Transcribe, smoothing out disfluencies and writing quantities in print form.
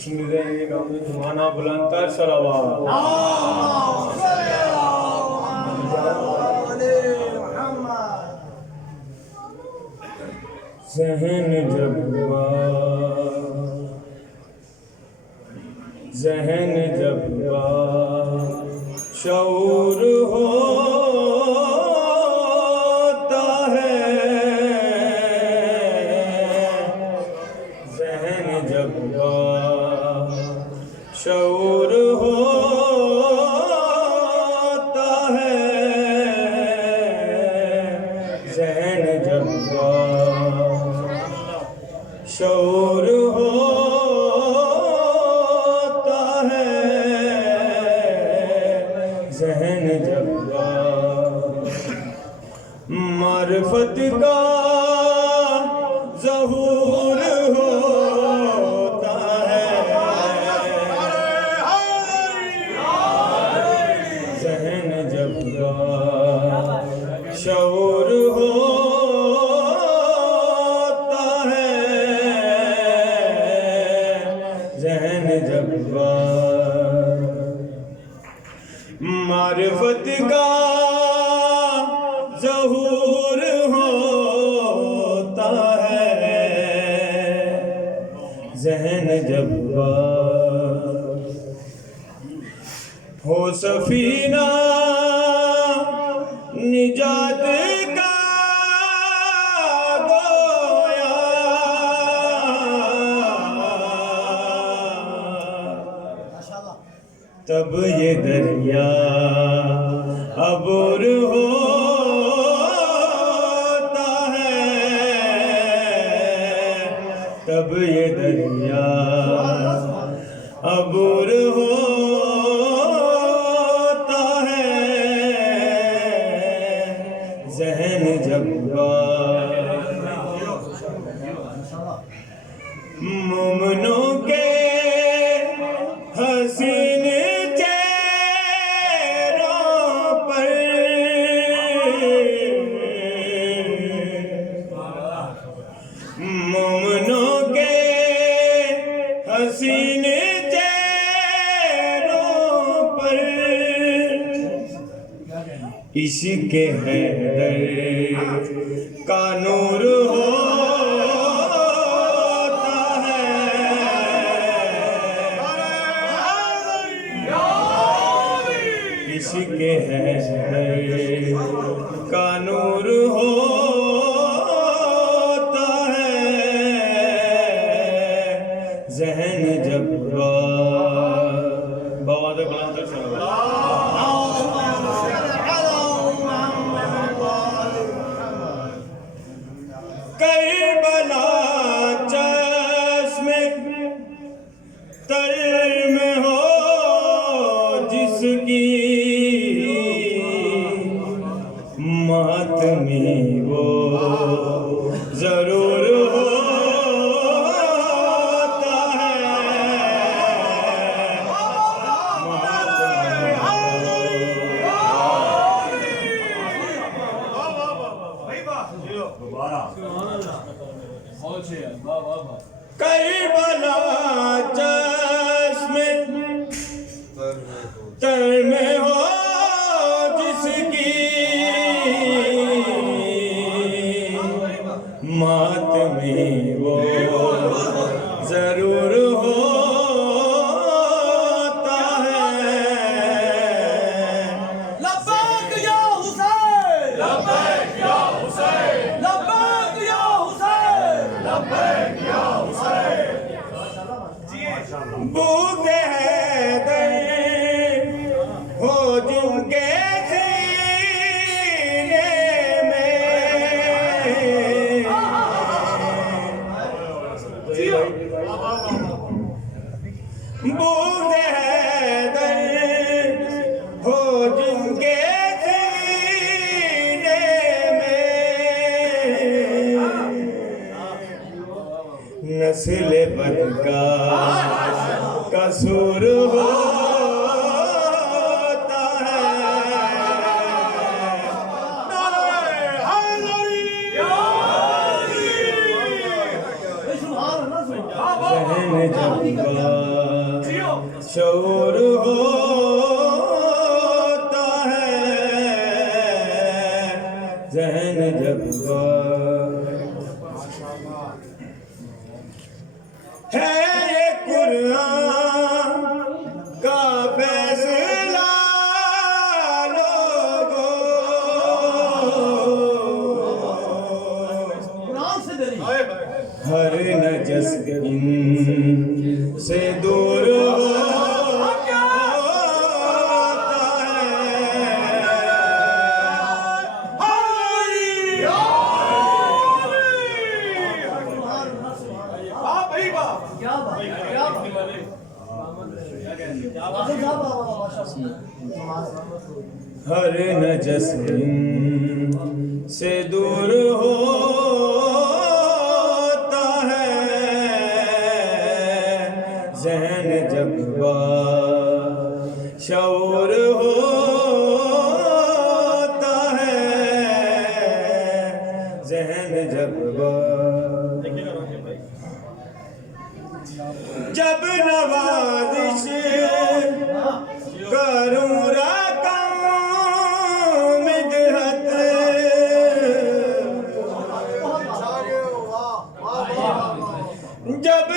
Şimdi de Mana बुलंदतर सलावत ज़हन जब शऊर होता है, ज़हन जब शऊर होता है, ज़हन जब शऊर होता है, ज़हन जब मारिफत का ज़हूर होता है, ज़हन जब शऊर होता है, ज़हन जब मारिफत का ज़हूर होता है, ज़हन जब हो सफीना निजात का गोया, तब ये दरिया अबूर होता है, तब ये दरिया अबूर होता है, ज़हन जब मोमिनों के हसीन चेहरों पर मोमिनों के हसीन चेहरों पर इश्क़ हैदर का नूर होता है, इश्क़ हैदर का नूर होता है, ज़हन जब बहुत बुलंद करबला चश्मे तर में हो जिसकी मातमी वो जरूर होता है, करबला चश्मे तर में हो जिसकी मातमी वो जरूर होता है, लब्बैक या हुसैन, लब्बैक या हुसैन, लब्बैक या हुसैन, लब्बैक या हुसैन। बूते हैदर हो जिनके सीने में, बूते हैदर हो जिनके सीने में, नस्ल बद का कसूर होता है, जब शऊर होता है जहन जब है ये कुरान का फैसला लोगों, कुरान से डरी हर नजस से दूर होता क्या बात क्या बात हर नजस से दूर होता है जहन जब शऊर होता है जहन जब जब नवाजिश करूं रकम मिदहत जब